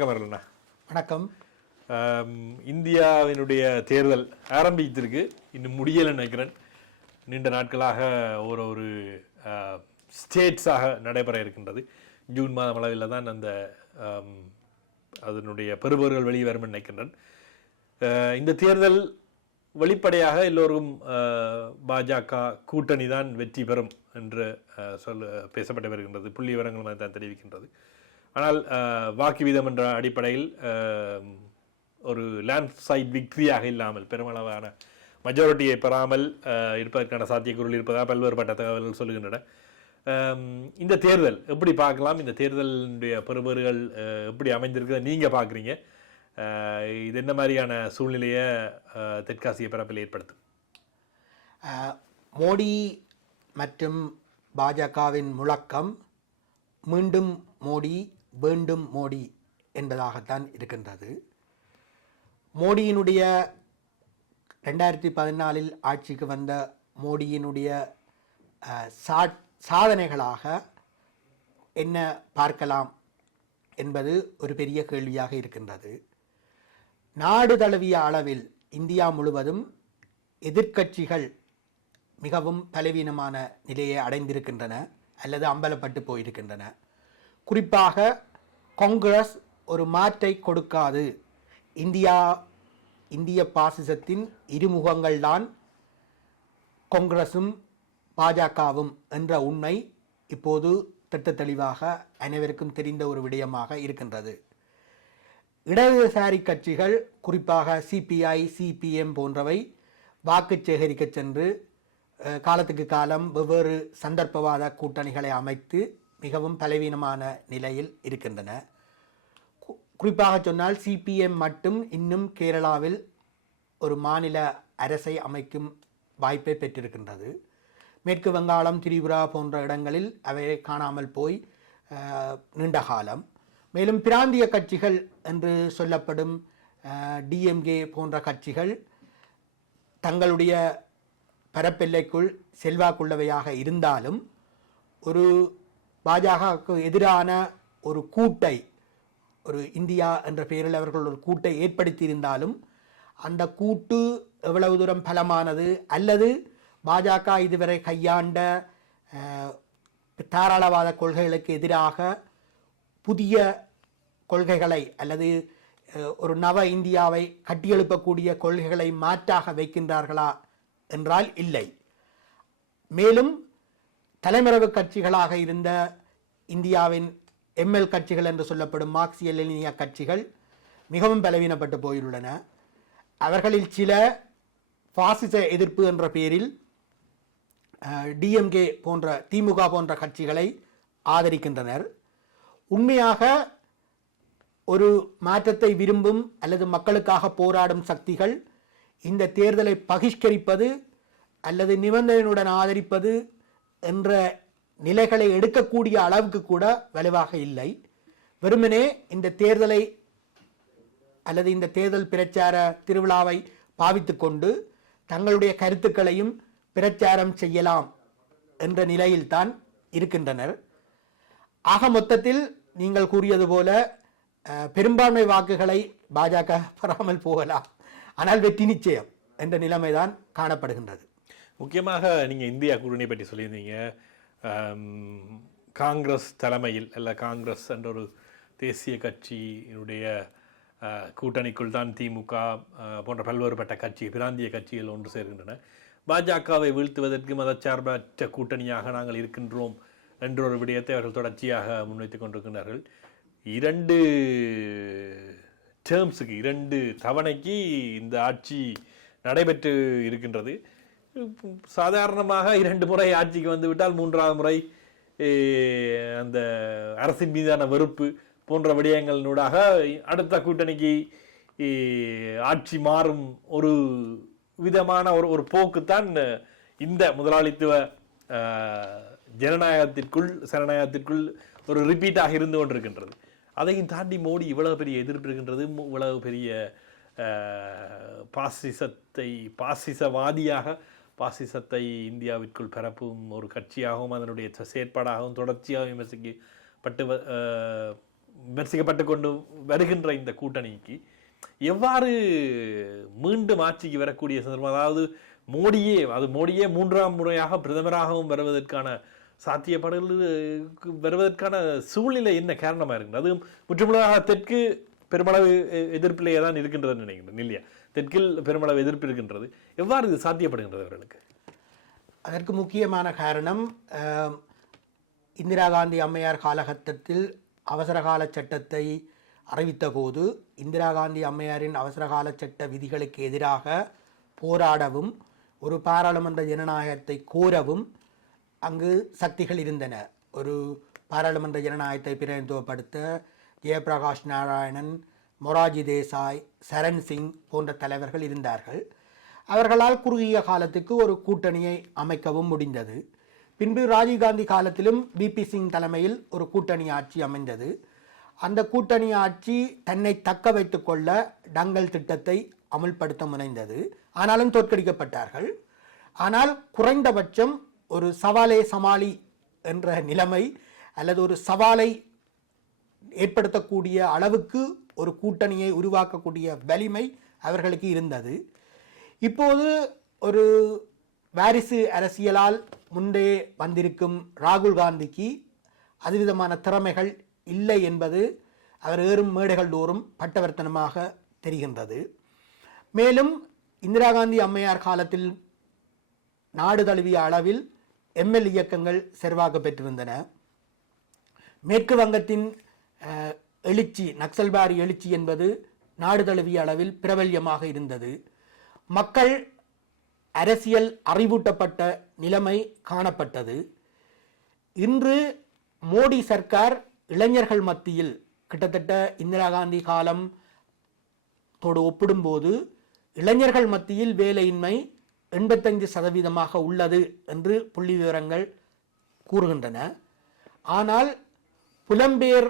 வணக்கம் அருள்ண்ணா வணக்கம். இந்தியாவினுடைய தேர்தல் ஆரம்பித்திருக்கு. இன்னும் முடியலை நினைக்கிறேன். நீண்ட நாட்களாக ஒரு ஒரு ஸ்டேட்ஸாக நடைபெற இருக்கின்றது. ஜூன் மாதம் அளவில் தான் அந்த அதனுடைய பெறுபவர்கள் வெளியே வரும் என்று நினைக்கின்றேன். இந்த தேர்தல் வெளிப்படையாக எல்லோரும் பாஜக கூட்டணி தான் வெற்றி பெறும் என்று சொல்ல பேசப்பட்டு வருகின்றது. புள்ளி விவரங்கள் தான் தெரிவிக்கின்றது. ஆனால் வாக்கு வீதம் என்ற அடிப்படையில் ஒரு லேண்ட் சைட் விக்டரியாக இல்லாமல் பெருமளவான மெஜாரிட்டியை பெறாமல் இருப்பதற்கான சாத்தியக்கூறுகள் இருப்பதாக பல்வேறுபட்ட தகவல்கள் சொல்லுகின்றன. இந்த தேர்தல் எப்படி பார்க்கலாம்? இந்த தேர்தலினுடைய பெறுபேறுகள் எப்படி அமைந்திருக்குது நீங்கள் பார்க்குறீங்க. இது என்ன மாதிரியான சூழ்நிலையை தெற்காசிய பரப்பில் ஏற்படுத்தும்? மோடி மற்றும் பாஜகவின் முழக்கம் மீண்டும் மோடி வேண்டும் மோடி என்பதாகத்தான் இருக்கின்றது. மோடியினுடைய ரெண்டாயிரத்தி பதினாலில் ஆட்சிக்கு வந்த மோடியினுடைய சா சாதனைகளாக என்ன பார்க்கலாம் என்பது ஒரு பெரிய கேள்வியாக இருக்கின்றது. நாடு தழுவிய அளவில் இந்தியா முழுவதும் எதிர்க்கட்சிகள் மிகவும் பலவீனமான நிலையை அடைந்திருக்கின்றன அல்லது அம்பலப்பட்டு போயிருக்கின்றன. குறிப்பாக காங்கிரஸ் ஒரு மாற்றை கொடுக்காது. இந்தியா இந்திய பாசிசத்தின் இருமுகங்கள்தான் காங்கிரஸும் பாஜகவும் என்ற உண்மை இப்போது திட்ட தெளிவாக அனைவருக்கும் தெரிந்த ஒரு விடயமாக இருக்கின்றது. இடதுசாரி கட்சிகள் குறிப்பாக சிபிஐ சிபிஎம் போன்றவை வாக்கு சேகரிக்க சென்று காலத்துக்கு காலம் வெவ்வேறு சந்தர்ப்பவாத கூட்டணிகளை அமைத்து மிகவும் பலவீனமான நிலையில் இருக்கின்றன. கு- குறிப்பாக சொன்னால் சிபிஎம் மட்டும் இன்னும் கேரளாவில் ஒரு மாநில அரசை அமைக்கும் வாய்ப்பை பெற்றிருக்கின்றது. மேற்கு வங்காளம் திரிபுரா போன்ற இடங்களில் அவை காணாமல் போய் நீண்ட காலம். மேலும் பிராந்திய கட்சிகள் என்று சொல்லப்படும் டிஎம்கே போன்ற கட்சிகள் தங்களுடைய பரப்பெல்லைக்குள் செல்வாக்குள்ளவையாக இருந்தாலும் ஒரு பாஜகவுக்கு எதிரான ஒரு கூட்டை ஒரு இந்தியா என்ற பெயரில் அவர்கள் ஒரு கூட்டை ஏற்படுத்தியிருந்தாலும் அந்த கூட்டு எவ்வளவு தூரம் பலமானது அல்லது பாஜக இதுவரை கையாண்ட தாராளவாத கொள்கைகளுக்கு எதிராக புதிய கொள்கைகளை அல்லது ஒரு நவ இந்தியாவை கட்டியெழுப்பக்கூடிய கொள்கைகளை மாற்றாக வைக்கின்றார்களா என்றால் இல்லை. மேலும் தலைமறைவு கட்சிகளாக இருந்த இந்தியாவின் எம்எல் கட்சிகள் என்று சொல்லப்படும் மார்க்சிய லெனினிய கட்சிகள் மிகவும் பலவீனப்பட்டு போயுள்ளன. அவர்களில் சில பாசிச எதிர்ப்பு என்ற பெயரில் டிஎம்கே போன்ற திமுக போன்ற கட்சிகளை ஆதரிக்கின்றனர். உண்மையாக ஒரு மாற்றத்தை விரும்பும் அல்லது மக்களுக்காக போராடும் சக்திகள் இந்த தேர்தலை பகிஷ்கரிப்பது அல்லது நிபந்தனையுடன் ஆதரிப்பது என்ற நிலைகளை எடுக்கக்கூடிய அளவுக்கு கூட வலுவாக இல்லை. வெறுமனே இந்த தேர்தலை அல்லது இந்த தேர்தல் பிரச்சார திருவிழாவை பாவித்து கொண்டு தங்களுடைய கருத்துக்களையும் பிரச்சாரம் செய்யலாம் என்ற நிலையில்தான் இருக்கின்றனர். ஆக மொத்தத்தில் நீங்கள் கூறியது போல பெரும்பான்மை வாக்குகளை பாஜக பெறாமல் போகலாம். ஆனால் வெற்றி நிச்சயம் என்ற நிலைமைதான் காணப்படுகின்றது. முக்கியமாக நீங்கள் இந்தியா கூட்டணி பற்றி சொல்லியிருந்தீங்க. காங்கிரஸ் தலைமையில் அல்ல காங்கிரஸ் என்ற ஒரு தேசிய கட்சியினுடைய கூட்டணிக்குள் தான் திமுக போன்ற பல்வேறுபட்ட கட்சி பிராந்திய கட்சிகள் ஒன்று சேர்கின்றன. பாஜகவை வீழ்த்துவதற்கு மதச்சார்பற்ற கூட்டணியாக நாங்கள் இருக்கின்றோம் என்ற ஒரு விடயத்தை அவர்கள் தொடர்ச்சியாக முன்வைத்துக் கொண்டிருக்கிறார்கள் இரண்டு டேர்ம்ஸுக்கு இரண்டு தவணைக்கு இந்த ஆட்சி நடைபெற்று இருக்கின்றது. சாதாரணமாக இரண்டு முறை ஆட்சிக்கு வந்துவிட்டால் மூன்றாவது முறை அந்த அரசின் மீதான வெறுப்பு போன்ற விடயங்களினூடாக அடுத்த கூட்டணிக்கு ஆட்சி மாறும் ஒரு விதமான ஒரு ஒரு போக்குத்தான் இந்த முதலாளித்துவ ஜனநாயகத்திற்குள் சரணாயகத்திற்குள் ஒரு ரிப்பீட்டாக இருந்து கொண்டிருக்கின்றது. அதையும் தாண்டி மோடி இவ்வளவு பெரிய எதிர்ப்பு இருக்கின்றது இவ்வளவு பெரிய பாசிசத்தை பாசிசவாதியாக பாசிசத்தை இந்தியாவிற்குள் பரப்பும் ஒரு கட்சியாகவும் அதனுடைய செயற்பாடாகவும் தொடர்ச்சியாக விமர்சிக்கப்பட்டு வ- விமர்சிக்கப்பட்டு கொண்டு வருகின்ற இந்த கூட்டணிக்கு எவ்வாறு மீண்டும் ஆட்சிக்கு வரக்கூடிய சந்தர்ப்பம் அதாவது மோடியே அது மோடியே மூன்றாம் முறையாக பிரதமராகவும் வருவதற்கான சாத்தியப்பாடுகள் வருவதற்கான சூழ்நிலை என்ன காரணமாக இருக்குது அதுவும் முற்றுமுழுதாக தெற்கு பெருமளவு எ- எதிர்ப்பிலேயே தான் இருக்கின்றதுன்னு நினைக்கிறேன் இல்லையா? தெற்கில் பெருமளவு எதிர்ப்பு இருக்கின்றது. எவ்வாறு இது சாத்தியப்படுகின்றது அவர்களுக்கு? அதற்கு முக்கியமான காரணம் இந்திரா காந்தி அம்மையார் காலகட்டத்தில் அவசரகால சட்டத்தை அறிவித்த போது இந்திரா காந்தி அம்மையாரின் அவசரகால சட்ட விதிகளுக்கு எதிராக போராடவும் ஒரு பாராளுமன்ற ஜனநாயகத்தை கோரவும் அங்கு சக்திகள் இருந்தன. ஒரு பாராளுமன்ற ஜனநாயகத்தை பிரதிநிதித்துவப்படுத்த ஜெயபிரகாஷ் நாராயணன் மொராஜி தேசாய் சரண் சிங் போன்ற தலைவர்கள் இருந்தார்கள். அவர்களால் குறுகிய காலத்துக்கு ஒரு கூட்டணியை அமைக்கவும் முடிந்தது. பின்பு ராஜீவ்காந்தி காலத்திலும் பிபி சிங் தலைமையில் ஒரு கூட்டணி ஆட்சி அமைந்தது. அந்த கூட்டணி ஆட்சி தன்னை தக்க வைத்துக்கொள்ள டங்கல் திட்டத்தை அமுல்படுத்த முனைந்தது. ஆனாலும் தோற்கடிக்கப்பட்டார்கள். ஆனால் குறைந்தபட்சம் ஒரு சவாலே சமாளி என்ற நிலைமை அல்லது ஒரு சவாலை ஏற்படுத்தக்கூடிய அளவுக்கு ஒரு கூட்டணியை உருவாக்கக்கூடிய வலிமை அவர்களுக்கு இருந்தது. இப்போது ஒரு வாரிசு அரசியலால் முன்பே வந்திருக்கும் ராகுல் காந்திக்கு அதுவிதமான திறமைகள் இல்லை என்பது அவர் ஏறும் மேடைகள் தோறும் பட்டவர்த்தனமாக தெரிகின்றது. மேலும் இந்திரா காந்தி அம்மையார் காலத்தில் நாடு தழுவிய அளவில் எம்எல் இயக்கங்கள் செல்வாக்கு பெற்றிருந்தன. மேற்கு வங்கத்தின் எழுச்சி நக்சல்பாரி எழுச்சி என்பது நாடு தழுவிய அளவில் பிரபல்யமாக இருந்தது. மக்கள் அரசியல் அறிவூட்டப்பட்ட நிலைமை காணப்பட்டது. இன்று மோடி சர்க்கார் இளைஞர்கள் மத்தியில் கிட்டத்தட்ட இந்திரா காந்தி காலம் தோடு ஒப்பிடும்போது இளைஞர்கள் மத்தியில் வேலையின்மை எண்பத்தைந்து சதவீதமாக உள்ளது என்று புள்ளி விவரங்கள் கூறுகின்றன. ஆனால் புலம்பெயர்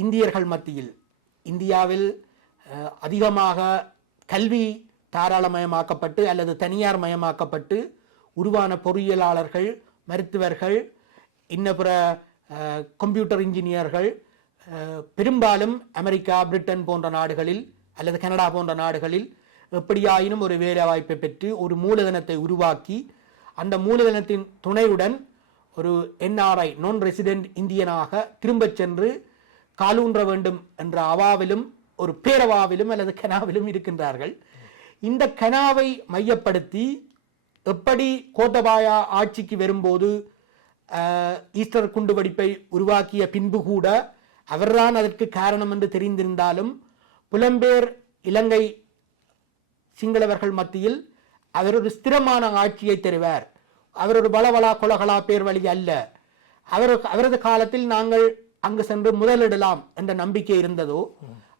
இந்தியர்கள் மத்தியில் இந்தியாவில் அதிகமாக கல்வி தாராளமயமாக்கப்பட்டு அல்லது தனியார் மயமாக்கப்பட்டு உருவான பொறியியலாளர்கள் மருத்துவர்கள் இன்னப்புற கம்ப்யூட்டர் இன்ஜினியர்கள் பெரும்பாலும் அமெரிக்கா பிரிட்டன் போன்ற நாடுகளில் அல்லது கனடா போன்ற நாடுகளில் எப்படியாயினும் ஒரு வேலை வாய்ப்பை பெற்று ஒரு மூலதனத்தை உருவாக்கி அந்த மூலதனத்தின் துணையுடன் ஒரு என்ஆர்ஐ நான் ரெசிடென்ட் இந்தியனாக திரும்பச் சென்று காலூன்ற வேண்டும் என்ற அவாவிலும் ஒரு பேரவாவிலும் அல்லது கனாவிலும் இருக்கின்றார்கள். இந்த கனாவை மையப்படுத்தி எப்படி கோத்தபாயா ஆட்சிக்கு வரும்போது ஈஸ்டர் குண்டுவெடிப்பை உருவாக்கிய பின்பு கூட அவர்தான் அதற்கு காரணம் என்று தெரிந்திருந்தாலும் புலம்பெயர் இலங்கை சிங்களவர்கள் மத்தியில் அவர் ஒரு ஸ்திரமான ஆட்சியை தருவார். அவர் ஒரு பலவலா கொலகலா பேர் வழி அல்ல. அவர் அவரது காலத்தில் நாங்கள் அங்கு சென்று முதலிடலாம் என்ற நம்பிக்கை இருந்ததோ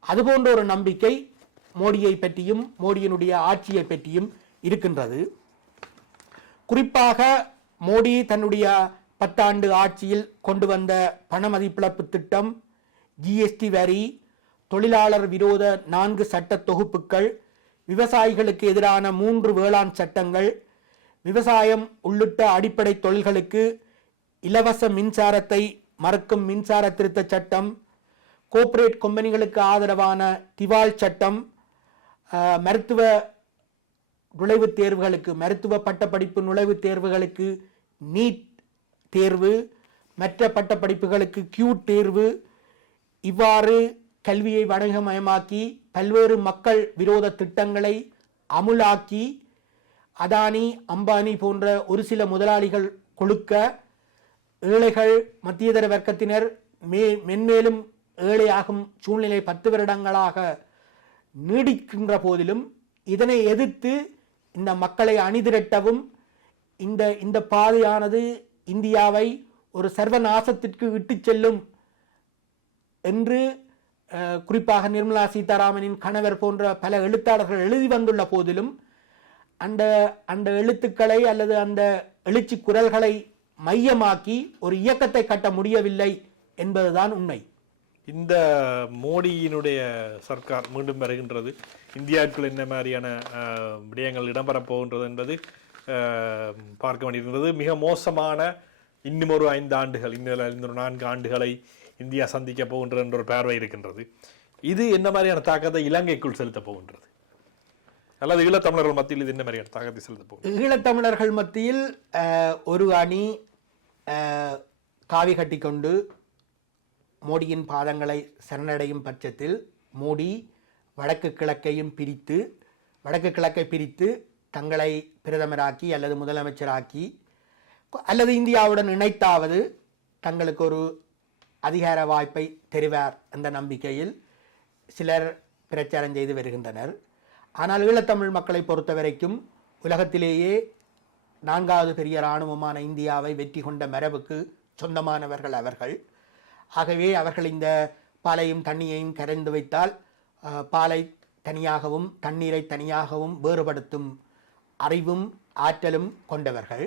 அதுபோன்ற ஒரு நம்பிக்கை மோடியை பற்றியும் மோடியினுடைய ஆட்சியை பற்றியும் இருக்கின்றது. குறிப்பாக மோடி தன்னுடைய பத்தாண்டு ஆட்சியில் கொண்டு வந்த பண மதிப்பிழப்பு திட்டம் ஜிஎஸ்டி வரி தொழிலாளர் விரோத நான்கு சட்ட தொகுப்புகள் விவசாயிகளுக்கு எதிரான மூன்று வேளாண் சட்டங்கள் விவசாயம் உள்ளிட்ட அடிப்படை தொழில்களுக்கு இலவச மின்சாரத்தை மறுக்கும் மின்சார திருத்த சட்டம் கோர்ப்பரேட் கம்பெனிகளுக்கு ஆதரவான திவால் சட்டம் மருத்துவ நுழைவுத் தேர்வுகளுக்கு மருத்துவ பட்டப்படிப்பு நுழைவுத் தேர்வுகளுக்கு நீட் தேர்வு மற்ற பட்டப்படிப்புகளுக்கு கியூ தேர்வு இவ்வாறு கல்வியை வணிகமயமாக்கி பல்வேறு மக்கள் விரோத திட்டங்களை அமுலாக்கி அதானி அம்பானி போன்ற ஒரு சில முதலாளிகள் கொழுக்க ஏழைகள் மத்தியதர வர்க்கத்தினர் மே மென்மேலும் ஏழையாகும் சூழ்நிலை பத்து வருடங்களாக நீடிக்கின்ற போதிலும் இதனை எதிர்த்து இந்த மக்களை அணிதிரட்டவும் இந்த இந்த பாதையானது இந்தியாவை ஒரு சர்வநாசத்திற்கு இட்டுச் செல்லும் என்று குறிப்பாக நிர்மலா சீதாராமனின் கணவர் போன்ற பல எழுத்தாளர்கள் எழுதி வந்துள்ள போதிலும் அந்த அந்த எழுத்துக்களை அல்லது அந்த எழுச்சி குரல்களை மையமாக்கி ஒரு இயக்கத்தை கட்ட முடியவில்லை என்பதுதான் உண்மை. இந்த மோடியினுடைய சர்க்கார் மீண்டும் வருகின்றது. இந்தியாவுக்குள் என்ன மாதிரியான விடயங்கள் இடம்பெறப் போகின்றது என்பது பார்க்க வேண்டியிருக்கிறது மிக மோசமான இன்னும் ஒரு ஐந்து ஆண்டுகள் இன்னும் இன்னொரு நான்கு ஆண்டுகளை இந்தியா சந்திக்க போகின்ற என்ற ஒரு பார்வை இருக்கின்றது. இது என்ன மாதிரியான தாக்கத்தை இலங்கைக்குள் செலுத்த போகின்றது? அல்லது ஈழத்தமிழர்கள் மத்தியில் இது என்ன மாதிரியான தாக்கத்தை செலுத்த போகின்றது? ஈழத்தமிழர்கள் மத்தியில் ஒரு அணி காவி கட்டிக்கொண்டு மோடியின் பாதங்களை சரணடையும் பட்சத்தில் மோடி வடக்கு கிழக்கையும் பிரித்து வடக்கு கிழக்கை பிரித்து தங்களை பிரதமராக்கி அல்லது முதலமைச்சராக்கி அல்லது இந்தியாவுடன் இணைத்தாவது தங்களுக்கு ஒரு அதிகார வாய்ப்பை தெரிவார் என்ற நம்பிக்கையில் சிலர் பிரச்சாரம் செய்து வருகின்றனர். ஆனால் ஈழத்தமிழ் மக்களை பொறுத்தவரைக்கும் உலகத்திலேயே நான்காவது பெரிய இராணுவமான இந்தியாவை வெற்றி கொண்ட மரபுக்கு சொந்தமானவர்கள் அவர்கள். ஆகவே அவர்கள் இந்த பாலையும் தண்ணியையும் கரைந்து வைத்தால் பாலை தனியாகவும் தண்ணீரை தனியாகவும் வேறுபடுத்தும் அறிவும் ஆற்றலும் கொண்டவர்கள்.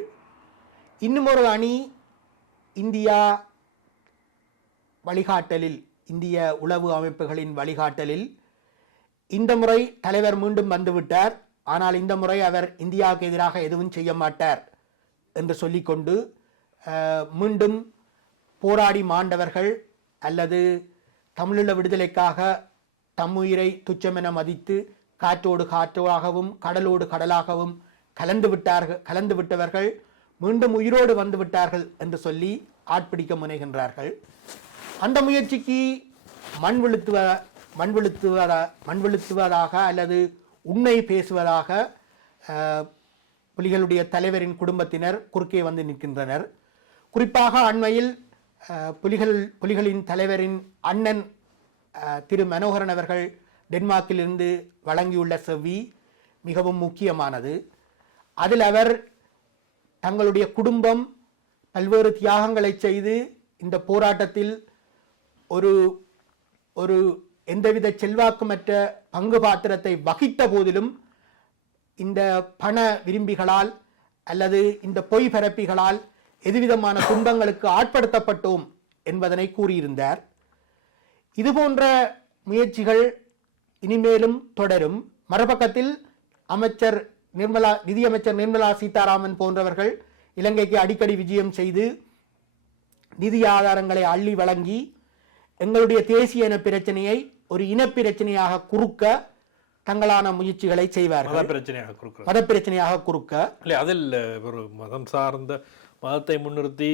இன்னும் ஒரு அணி இந்தியா வழிகாட்டலில் இந்திய உளவு அமைப்புகளின் வழிகாட்டலில் இந்த முறை தலைவர் மீண்டும் வந்துவிட்டார். ஆனால் இந்த முறை அவர் இந்தியாவுக்கு எதிராக எதுவும் செய்ய மாட்டார் என்று சொல்லிக்கொண்டு மீண்டும் போராடி மாண்டவர்கள் அல்லது தமிழீழ விடுதலைக்காக தம்முயிரை துச்சமென மதித்து காற்றோடு காற்றோடாகவும் கடலோடு கடலாகவும் கலந்து விட்டார்கள் கலந்து விட்டவர்கள் மீண்டும் உயிரோடு வந்து விட்டார்கள் என்று சொல்லி ஆட்பிடிக்க முனைகின்றார்கள். அந்த முயற்சிக்கு மண் விழுத்துவ மண் விழுத்துவதா மண் விழுத்துவதாக அல்லது உண்மை பேசுவதாக புலிகளுடைய தலைவரின் குடும்பத்தினர் குறுக்கே வந்து நிற்கின்றனர். குறிப்பாக அண்மையில் புலிகள் புலிகளின் தலைவரின் அண்ணன் திரு மனோகரன் அவர்கள் டென்மார்க்கிலிருந்து வழங்கியுள்ள செவ்வி மிகவும் முக்கியமானது. அதில் அவர் தங்களுடைய குடும்பம் பல்வேறு தியாகங்களை செய்து இந்த போராட்டத்தில் ஒரு ஒரு எந்தவித செல்வாக்குமற்ற பங்கு பாத்திரத்தை வகித்த போதிலும் இந்த பண விரும்பிகளால் அல்லது இந்த பொய் பரப்பிகளால் எதுவிதமான துன்பங்களுக்கு ஆட்படுத்தப்பட்டோம் என்பதனை கூறியிருந்தார். இதுபோன்ற முயற்சிகள் இனிமேலும் தொடரும். மறுபக்கத்தில் அமைச்சர் நிர்மலா நிதியமைச்சர் நிர்மலா சீதாராமன் போன்றவர்கள் இலங்கைக்கு அடிக்கடி விஜயம் செய்து நிதி ஆதாரங்களை அள்ளி வழங்கி எங்களுடைய தேசிய இன பிரச்சனையை ஒரு இனப்பிரச்சனையாக குறுக்க தங்களான முயற்சிகளை செய்வார்கள். பிரச்சனையாக கொடுக்கிறது மத பிரச்சனையாக குறுக்க. இல்லை அதில் ஒரு மதம் சார்ந்த மதத்தை முன்னிறுத்தி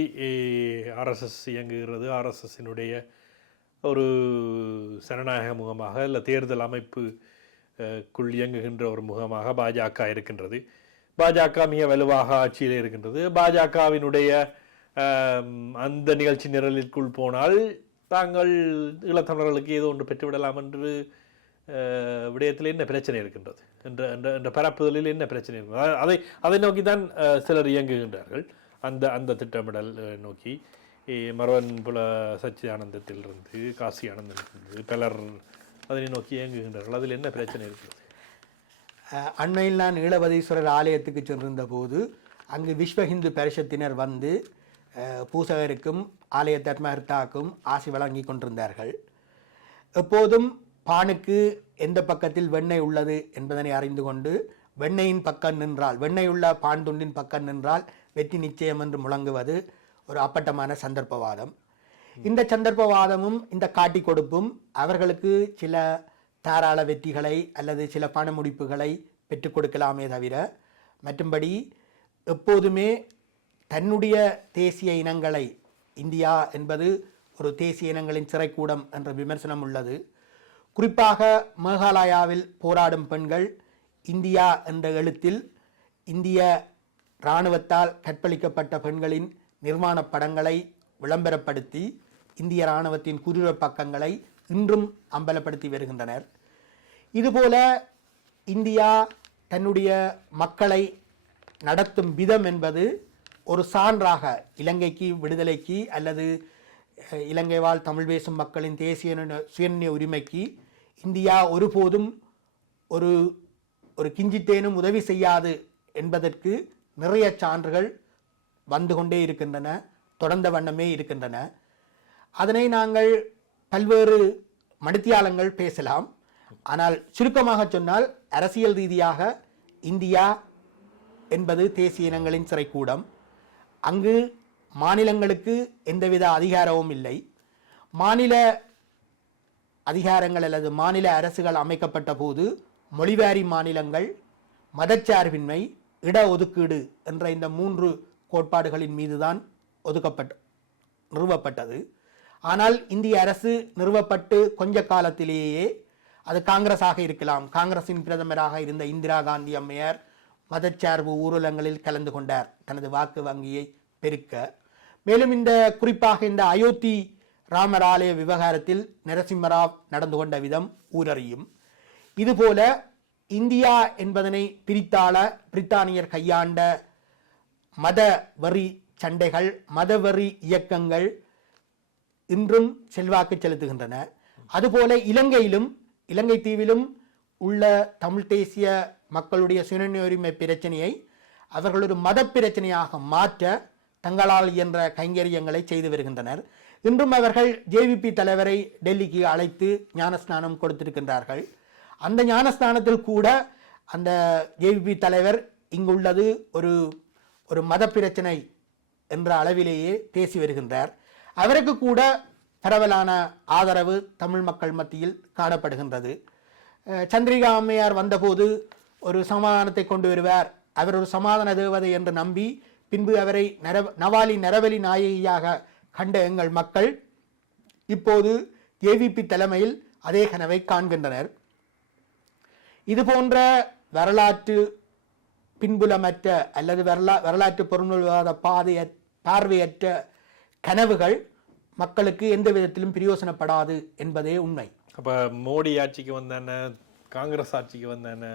ஆர்எஸ்எஸ் இயங்குகிறது. ஆர்எஸ்எஸ்ஸினுடைய ஒரு சனநாயக முகமாக இல்லை தேர்தல் அமைப்பு குள் இயங்குகின்ற ஒரு முகமாக பாஜக இருக்கின்றது. பாஜக மிக வலுவாக ஆட்சியில் இருக்கின்றது. பாஜகவினுடைய அந்த நிகழ்ச்சி நிரலிற்குள் போனால் தாங்கள் ஈழத்தமிழர்களுக்கு ஏதோ ஒன்று பெற்றுவிடலாம் என்று விடயத்தில் என்ன பிரச்சனை இருக்கின்றது? என்ற என்ற என்ற பரப்புதலில் என்ன பிரச்சனை இருக்கின்றது? அதை அதை நோக்கி தான் சிலர் இயங்குகின்றார்கள். அந்த அந்த திட்டமிடல் நோக்கி மரவன் புல சச்சிதானந்தத்திலிருந்து காசி ஆனந்தத்திலிருந்து பலர் அதனை நோக்கி இயங்குகின்றார்கள். அதில் என்ன பிரச்சனை இருக்கிறது அண்மையில் நான் ஈழவதீஸ்வரர் ஆலயத்துக்கு சென்றிருந்த போது அங்கு விஸ்வஹிந்து பரிஷத்தினர் வந்து பூசகருக்கும் ஆலய தர்மகர்த்தாக்கும் ஆசி வழங்கி கொண்டிருந்தார்கள். எப்போதும் பானுக்கு எந்த பக்கத்தில் வெண்ணெய் உள்ளது என்பதனை அறிந்து கொண்டு வெண்ணெயின் பக்கம் நின்றால் வெண்ணெய் உள்ள பான் துண்டின் பக்கம் நின்றால் வெற்றி நிச்சயம் என்று முழங்குவது ஒரு அப்பட்டமான சந்தர்ப்பவாதம். இந்த சந்தர்ப்பவாதமும் இந்த காட்டி கொடுப்பும் அவர்களுக்கு சில தாராள வெற்றிகளை அல்லது சில பண முடிப்புகளை பெற்றுக் கொடுக்கலாமே தவிர மற்றும்படி எப்போதுமே தன்னுடைய தேசிய இனங்களை இந்தியா என்பது ஒரு தேசிய இனங்களின் சிறைக்கூடம் என்ற விமர்சனம் உள்ளது. குறிப்பாக மேகாலயாவில் போராடும் பெண்கள் இந்தியா என்ற எழுத்தில் இந்திய இராணுவத்தால் கற்பழிக்கப்பட்ட பெண்களின் நிர்மாணப் படங்களை விளம்பரப்படுத்தி இந்திய இராணுவத்தின் குரூர பக்கங்களை இன்றும் அம்பலப்படுத்தி வருகின்றனர். இதுபோல இந்தியா தன்னுடைய மக்களை நடத்தும் விதம் என்பது ஒரு சான்றாக இலங்கைக்கு விடுதலைக்கு அல்லது இலங்கை வாழ் தமிழ் பேசும் மக்களின் தேசிய சுயநிய உரிமைக்கு இந்தியா ஒருபோதும் ஒரு ஒரு கிஞ்சித்தேனும் உதவி செய்யாது என்பதற்கு நிறைய சான்றுகள் வந்து கொண்டே இருக்கின்றன தொடர்ந்த வண்ணமே இருக்கின்றன. அதனை நாங்கள் பல்வேறு மடித்தியாளங்கள் பேசலாம். ஆனால் சுருக்கமாக சொன்னால் அரசியல் ரீதியாக இந்தியா என்பது தேசிய இனங்களின் சிறைக்கூடம். அங்கு மாநிலங்களுக்கு எந்தவித அதிகாரமும் இல்லை. மாநில அதிகாரங்கள் அல்லது மாநில அரசுகள் அமைக்கப்பட்ட போது மொழிவாரி மாநிலங்கள் மதச்சார்பின்மை இடஒதுக்கீடு என்ற இந்த மூன்று கோட்பாடுகளின் மீதுதான் ஒதுக்கப்பட்ட நிறுவப்பட்டது. ஆனால் இந்திய அரசு நிறுவப்பட்டு கொஞ்ச காலத்திலேயே அது காங்கிரஸாக இருக்கலாம். காங்கிரசின் பிரதமராக இருந்த இந்திரா காந்தி அம்மையார் மதச்சார்பு ஊர்வலங்களில் கலந்து கொண்டார். தனது வாக்கு வங்கியை பெருக்க. மேலும் இந்த குறிப்பாக இந்த அயோத்தி ராமர் ஆலய விவகாரத்தில் நரசிம்மராவ் நடந்து கொண்ட விதம் ஊரறியும். இதுபோல இந்தியா என்பதனை பிரித்தாள பிரித்தானியர் கையாண்ட மத வரி சண்டைகள் மத வரி இயக்கங்கள் இன்றும் செல்வாக்கு செலுத்துகின்றன. அதுபோல இலங்கையிலும் இலங்கை தீவிலும் உள்ள தமிழ் தேசிய மக்களுடைய சுயநிர்ணய பிரச்சனையை அவர்கள் ஒரு மத பிரச்சனையாக மாற்ற தங்களால் இயன்ற கைங்கரியங்களை செய்து வருகின்றனர். இன்றும் அவர்கள் ஜேவிபி தலைவரை டெல்லிக்கு அழைத்து ஞானஸ்நானம் கொடுத்திருக்கின்றார்கள். அந்த ஞானஸ்நானத்தில் கூட அந்த ஜேவிபி தலைவர் இங்குள்ளது ஒரு ஒரு மத பிரச்சனை என்ற அளவிலேயே பேசி வருகின்றார். அவருக்கு கூட பரவலான ஆதரவு தமிழ் மக்கள் மத்தியில் காணப்படுகின்றது. சந்திரிகா அம்மையார் வந்தபோது ஒரு சமாதானத்தை கொண்டு வருவார். அவர் ஒரு சமாதான தேவதை என்று நம்பி பின்பு அவரை நரவ நவாலி நரவலி நாயகியாக கண்ட எங்கள் மக்கள் இப்போது ஏவிபி தலைமையில் அதே கனவை காண்கின்றனர். இது போன்ற வரலாற்று பின்புலமற்ற அல்லது வரலா வரலாற்று பொருள்வாத பாதைய பார்வையற்ற கனவுகள் மக்களுக்கு எந்த விதத்திலும் பிரயோசனப்படாது என்பதே உண்மை. அப்போ மோடி ஆட்சிக்கு வந்தானே காங்கிரஸ் ஆட்சிக்கு வந்தானே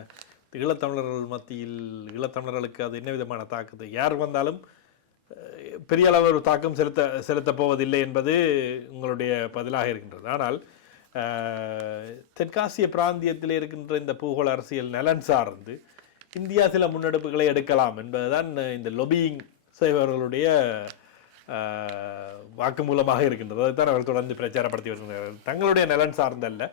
ஈழத்தமிழர்கள் மத்தியில் ஈழத்தமிழர்களுக்கு அது என்ன விதமான தாக்கத்தை யார் வந்தாலும் பெரிய அளவு ஒரு தாக்கம் செலுத்த செலுத்தப் போவதில்லை என்பது உங்களுடைய பதிலாக இருக்கின்றது. ஆனால் தெற்காசிய பிராந்தியத்தில் இருக்கின்ற இந்த பூகோள அரசியல் நலன் சார்ந்து இந்தியா சில முன்னெடுப்புகளை எடுக்கலாம் என்பதுதான் இந்த லொபியிங் செய்பவர்களுடைய வாக்குமூலமாக இருக்கின்றது. அதைத்தான் அவர் தொடர்ந்து பிரச்சாரப்படுத்தி வருகின்றனர் தங்களுடைய நலன் சார்ந்தல்ல.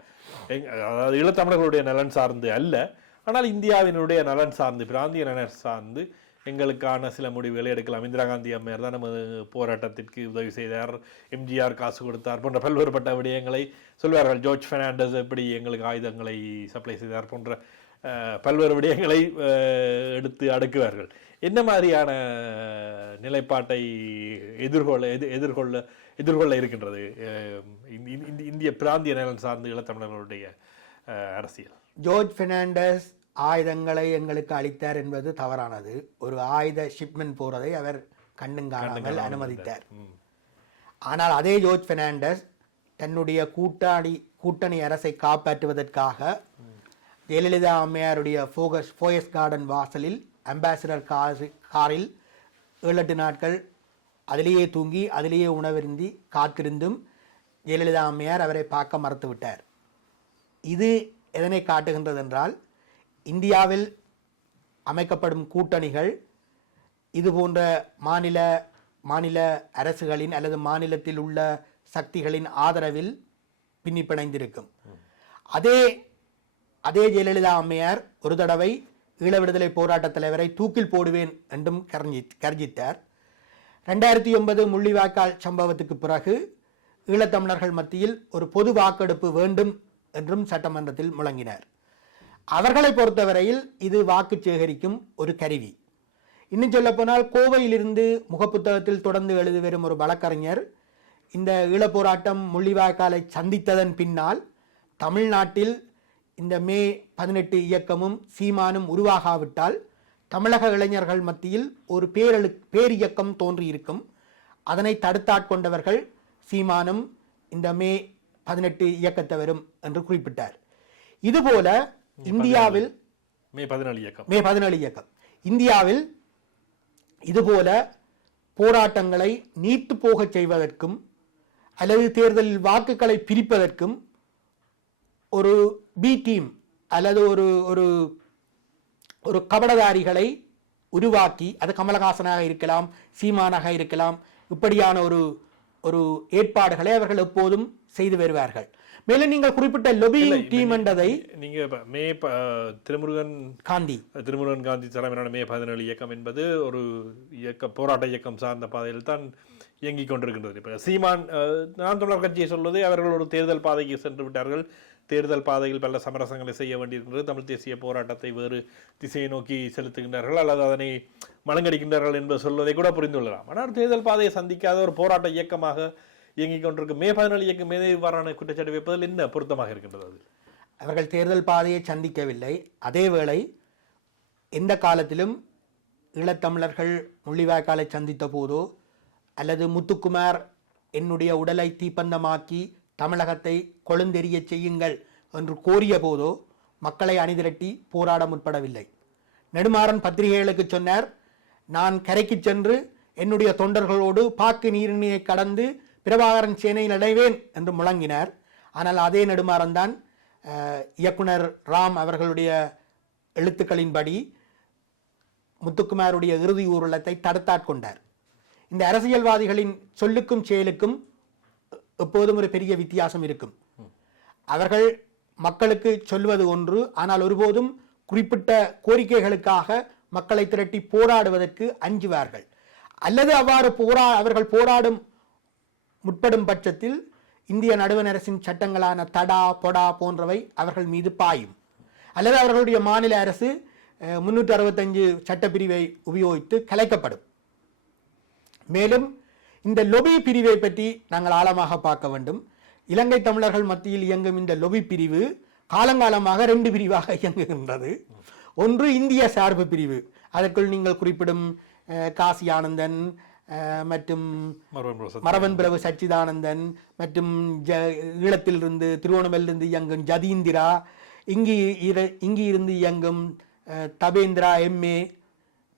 எங்- அதாவது ஈழத்தமிழர்களுடைய நலன் சார்ந்து அல்ல. ஆனால் இந்தியாவினுடைய நலன் சார்ந்து பிராந்திய நலன் சார்ந்து எங்களுக்கான சில முடிவுகளை எடுக்கலாம். இந்திரா காந்தி அம்மையார் தான் நமது போராட்டத்திற்கு உதவி செய்தார். எம்ஜிஆர் காசு கொடுத்தார் போன்ற பல்வேறுபட்ட விடயங்களை சொல்வார்கள். ஜோர்ஜ் ஃபெர்னாண்டஸ் எப்படி எங்களுக்கு ஆயுதங்களை சப்ளை செய்தார் போன்ற பல்வேறு விடயங்களை எடுத்து அடுக்குவார்கள். என்ன மாதிரியான நிலைப்பாட்டை எதிர்கொள்ள எது எதிர்கொள்ள எதிர்கொள்ள இருக்கின்றது? இந்த- இந்த- இந்திய பிராந்திய நலன் சார்ந்து இளத்தமிழர்களுடைய அரசியல். ஜோர்ஜ் பெர்னாண்டஸ் ஆயுதங்களை எங்களுக்கு அளித்தார் என்பது தவறானது. ஒரு ஆயுத ஷிப்மெண்ட் போறதை அவர் கண்ணும் காணாமல் அனுமதித்தார். ஆனால் அதே ஜோர்ஜ் பெர்னாண்டஸ் தன்னுடைய கூட்டாளி கூட்டணி அரசை காப்பாற்றுவதற்காக ஜெயலலிதா அம்மையாருடைய ஃபோகஸ் ஃபோயஸ் கார்டன் வாசலில் அம்பாசிடர் கார் காரில் ஏழு எட்டு நாட்கள் அதிலேயே தூங்கி அதிலேயே உணவருந்தி காத்திருந்தும் ஜெயலலிதா அம்மையார் அவரை பார்க்க மறுத்துவிட்டார். இது எதனை காட்டுகின்றது என்றால் இந்தியாவில் அமைக்கப்படும் கூட்டணிகள் இது போன்ற மாநில மாநில அரசுகளின் அல்லது மாநிலத்தில் உள்ள சக்திகளின் ஆதரவில் பின்னிப்பிணைந்திருக்கும். அதே அதே ஜெயலலிதா அம்மையார் ஒரு தடவை ஈழ விடுதலை போராட்டத் தலைவரை தூக்கில் போடுவேன் என்றும் கர்ஜி கர்ஜித்தார். ரெண்டாயிரத்தி ஒன்பது முள்ளிவாய்க்கால் சம்பவத்துக்கு பிறகு ஈழத்தமிழர்கள் மத்தியில் ஒரு பொது வாக்கெடுப்பு வேண்டும் என்றும் சட்டமன்றத்தில் முழங்கினர். அவர்களை பொறுத்தவரையில் இது வாக்கு சேகரிக்கும் ஒரு கருவி. இன்னும் சொல்லப்போனால் கோவையிலிருந்து முகப்புத்தகத்தில் தொடர்ந்து எழுதி வரும் ஒரு வழக்கறிஞர் இந்த ஈழப்போராட்டம் முள்ளிவாய்க்காலை சந்தித்ததன் பின்னால் தமிழ்நாட்டில் இந்த மே பதினெட்டு இயக்கமும் சீமானும் உருவாகாவிட்டால் தமிழக இளைஞர்கள் மத்தியில் ஒரு பேரழு பேரியக்கம் தோன்றியிருக்கும். அதனை தடுத்தாட்கொண்டவர்கள் சீமானும் இந்த மே பதினெட்டு இயக்கத்தவரும் என்று குறிப்பிட்டார். இதுபோல இந்தியாவில் மே பதினாலு இயக்கம். மே பதினேழு இயக்கம். இந்தியாவில் இதுபோல போராட்டங்களை நீத்து போகச் செய்வதற்கும் அல்லது தேர்தலில் வாக்குகளை பிரிப்பதற்கும் ஒரு பி டீம் அல்லது ஒரு ஒரு ஒரு கபடதாரிகளை உருவாக்கி அது கமலஹாசனாக இருக்கலாம் சீமானாக இருக்கலாம் இப்படியான ஒரு ஒரு ஏற்பாடுகளை அவர்கள் எப்போதும் செய்து வருவார்கள். மேலும் நீங்கள் குறிப்பிட்ட லொபியிங் டீம் என்றதை நீங்க மே திருமுருகன் காந்தி. திருமுருகன் காந்தி தலைமையிலான மே பதினேழு இயக்கம் என்பது ஒரு இயக்க போராட்ட இயக்கம் சார்ந்த பாதையில் தான் இயங்கிக் கொண்டிருக்கின்றது. இப்போ சீமான் நாம் தமிழர் கட்சியை சொல்வது அவர்கள் ஒரு தேர்தல் பாதைக்கு சென்று விட்டார்கள். தேர்தல் பாதையில் பல சமரசங்களை செய்ய வேண்டியிருக்கிறது தமிழ் தேசிய போராட்டத்தை வேறு திசையை நோக்கி செலுத்துகின்றார்கள். அல்லது அதனை மலங்கடிக்கின்றார்கள் என்பது சொல்வதை கூட புரிந்து கொள்ளலாம். ஆனால் தேர்தல் பாதையை சந்திக்காத ஒரு போராட்ட இயக்கமாக இயங்கிக் கொண்டிருக்கும் மே பதினாலு இயக்கம் மீது இவ்வாறான குற்றச்சாட்டு வைப்பதில் என்ன பொருத்தமாக இருக்கின்றது அது? அவர்கள் தேர்தல் பாதையை சந்திக்கவில்லை. அதேவேளை எந்த காலத்திலும் ஈழத்தமிழர்கள் முள்ளிவாய்க்காலை சந்தித்த போதோ அல்லது முத்துக்குமார் என்னுடைய உடலை தீப்பந்தமாக்கி தமிழகத்தை கொழுந்தெறியச் செய்யுங்கள் என்று கோரிய போதோ மக்களை அணிதிரட்டி போராட முற்படவில்லை. நெடுமாறன் பத்திரிகைகளுக்கு சொன்னார் நான் கரைக்கு சென்று என்னுடைய தொண்டர்களோடு பாக்கு நீரிணையை கடந்து பிரபாகரன் சேனையில் அடைவேன் என்று முழங்கினார். ஆனால் அதே நெடுமாறன் தான் இயக்குனர் ராம் அவர்களுடைய எழுத்துக்களின்படி முத்துக்குமாருடைய இறுதி ஊர்வலத்தை தடுத்தாட்கொண்டார். இந்த அரசியல்வாதிகளின் சொல்லுக்கும் செயலுக்கும் எப்போதும் ஒரு பெரிய வித்தியாசம் இருக்கும். அவர்கள் மக்களுக்கு சொல்வது ஒன்று ஆனால் ஒருபோதும் குறிப்பிட்ட கோரிக்கைகளுக்காக மக்களை திரட்டி போராடுவதற்கு அஞ்சுவார்கள். அல்லது அவ்வாறு போரா அவர்கள் போராடும் முற்படும் பட்சத்தில் இந்திய நடுவண் அரசின் சட்டங்களான தடா பொடா போன்றவை அவர்கள் மீது பாயும். அல்லது அவர்களுடைய மாநில அரசு முன்னூற்றி அறுபத்தஞ்சு சட்டப்பிரிவை உபயோகித்து கலைக்கப்படும். மேலும் இந்த லொபி பிரிவை பற்றி நாங்கள் ஆழமாக பார்க்க வேண்டும். இலங்கை தமிழர்கள் மத்தியில் இயங்கும் இந்த லொபி பிரிவு காலங்காலமாக ரெண்டு பிரிவாக இயங்குகின்றது. ஒன்று இந்திய சார்பு பிரிவு. அதற்குள் நீங்கள் குறிப்பிடும் காசி ஆனந்தன் மற்றும் மரபன் மரவன் பிரபு சச்சிதானந்தன் மற்றும் ஜ ஈழத்திலிருந்து திருவோணமலிருந்து இயங்கும் ஜதீந்திரா இங்கு இரு- இங்கு இருந்து இயங்கும் தபேந்திரா எம்ஏ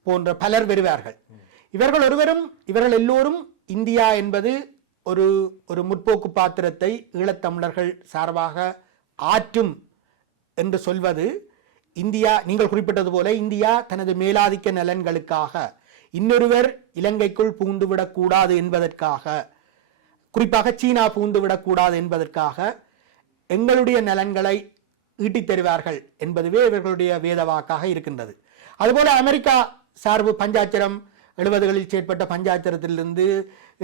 போன்ற பலர் வருவார்கள். இவர்கள் ஒருவரும் இவர்கள் எல்லோரும் இந்தியா என்பது ஒரு ஒரு முற்போக்கு பாத்திரத்தை ஈழத்தமிழர்கள் சார்பாக ஆற்றும் என்று சொல்வது இந்தியா நீங்கள் குறிப்பிட்டது போல இந்தியா தனது மேலாதிக்க நலன்களுக்காக இன்னொருவர் இலங்கைக்குள் பூந்துவிடக்கூடாது என்பதற்காக குறிப்பாக சீனா பூந்துவிடக்கூடாது என்பதற்காக எங்களுடைய நலன்களை ஈட்டித் தருவார்கள் என்பதுவே இவர்களுடைய வேதவாக்காக இருக்கின்றது. அதுபோல அமெரிக்கா சார்பு பஞ்சாச்சரம் எழுபதுகளில் செயற்பட்ட பஞ்சாயத்திரத்திலிருந்து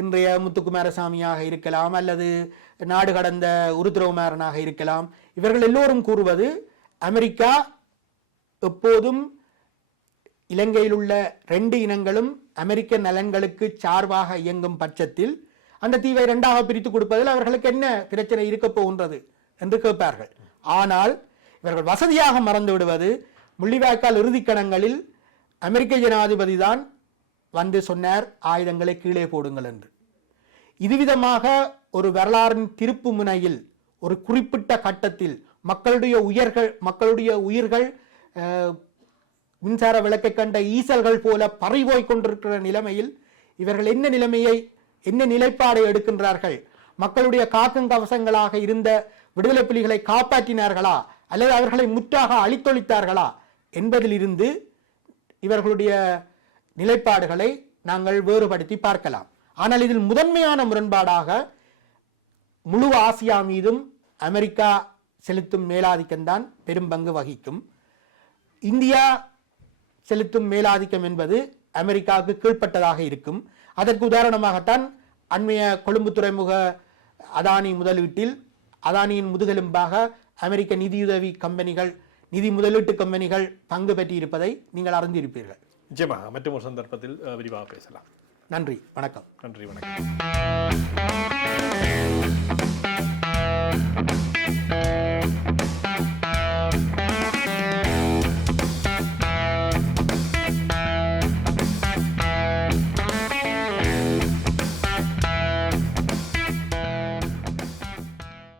இன்றைய முத்துக்குமாரசாமியாக இருக்கலாம் அல்லது நாடு கடந்த உருத்திரகுமாரனாக இருக்கலாம். இவர்கள் எல்லோரும் கூறுவது அமெரிக்கா எப்போதும் இலங்கையில் உள்ள ரெண்டு இனங்களும் அமெரிக்க நலன்களுக்கு சார்பாக இயங்கும் பட்சத்தில் அந்த தீவை இரண்டாக பிரித்து கொடுப்பதில் அவர்களுக்கு என்ன பிரச்சனை இருக்கப் போகின்றது என்று கேட்பார்கள். ஆனால் இவர்கள் வசதியாக மறந்து விடுவது முள்ளிவாய்க்கால் இறுதிக்கணங்களில் அமெரிக்க ஜனாதிபதி தான் வந்து சொன்னார் ஆயுதங்களை கீழே போடுங்கள் என்று. இதுவிதமாக ஒரு வரலாறின் திருப்பு முனையில் ஒரு குறிப்பிட்ட கட்டத்தில் மக்களுடைய உயர்கள் மக்களுடைய உயிர்கள் மின்சார விளக்கை கண்ட ஈசல்கள் போல பறிபோய் கொண்டிருக்கிற நிலைமையில் இவர்கள் என்ன நிலைமையை என்ன நிலைப்பாடை எடுக்கின்றார்கள்? மக்களுடைய காக்கும் கவசங்களாக இருந்த விடுதலை புலிகளை காப்பாற்றினார்களா? அல்லது அவர்களை முற்றாக அழித்தொழித்தார்களா? என்பதிலிருந்து இவர்களுடைய நிலைப்பாடுகளை நாங்கள் வேறுபடுத்தி பார்க்கலாம். ஆனால் இதில் முதன்மையான முரண்பாடாக முழு ஆசியா மீதும் அமெரிக்கா செலுத்தும் மேலாதிக்கம்தான் பெரும் பங்கு வகிக்கும். இந்தியா செலுத்தும் மேலாதிக்கம் என்பது அமெரிக்காவுக்கு கீழ்ப்பட்டதாக இருக்கும். அதற்கு உதாரணமாகத்தான் அண்மைய கொழும்பு துறைமுக அதானி முதலீட்டில் அதானியின் முதுகெலும்பாக அமெரிக்க நிதியுதவி கம்பெனிகள் நிதி முதலீட்டு கம்பெனிகள் பங்கு பெற்றிருப்பதை நீங்கள் அறிந்திருப்பீர்கள். நிச்சயமாக மற்றும் ஒரு சந்தர்ப்பத்தில் விரிவாக பேசலாம். நன்றி வணக்கம். நன்றி வணக்கம்.